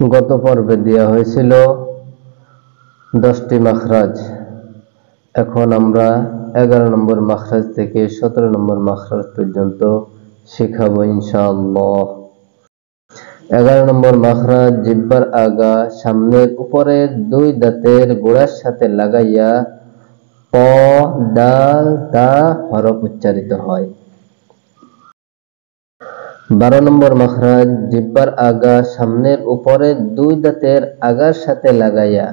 গত পর্বে দেওয়া হয়েছিল 10টি মাখরাজ। এখন আমরা 11 নম্বর মাখরাজ থেকে 17 নম্বর মাখরাজ পর্যন্ত শেখাবো ইনশাআল্লাহ। 11 নম্বর মাখরাজ, জিহ্বার আগা সামনের উপরের দুই দাঁতের গোড়ার সাথে লাগাইয়া প, দাল, তা হরফ উচ্চারিত হয়। 12 নম্বর মাখরাজ, জিহ্বার আগা সামনের উপরের দুই দাঁতের আগার সাথে লাগাইয়া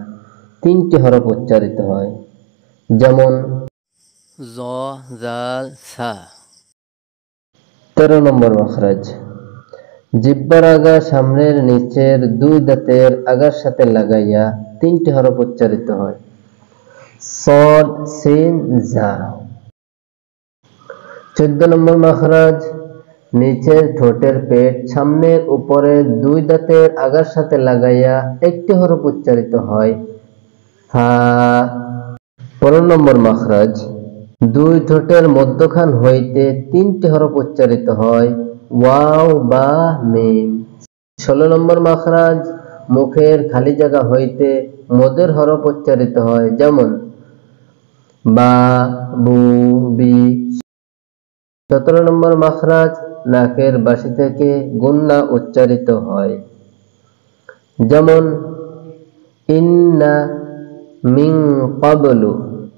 3টি হরফ উচ্চারিত হয়, যেমন জ, জাল, সা। 13 নম্বর মাখরাজ, জিহ্বার আগা সামনের নিচের দুই দাঁতের আগার সাথে লাগাইয়া 3টি হরফ উচ্চারিত হয়, সদ, সিন, জা। 14 নম্বর মাখরাজ, নিচের ঠোঁটের পেট সামনের উপরের দুই দাঁতের আগার সাথে লাগাইয়া 1টি হরফ উচ্চারিত হয়, ফা। 15 নম্বর মাখরাজ, দুই ঠোঁটের মধ্যখান হইতে 3টি হরফ উচ্চারিত হয়, ওয়াও, বা, মিম। 16 নম্বর মাখরাজ, মুখের খালি জায়গা হইতে মদের হরফ উচ্চারিত হয়, যেমন বা, বু, বি। 17 নম্বর মাখরাজ, নাকের বাসি থেকে গুন্না উচ্চারিত হয়, যেমন ইন্না, মিন ক্বাবলু।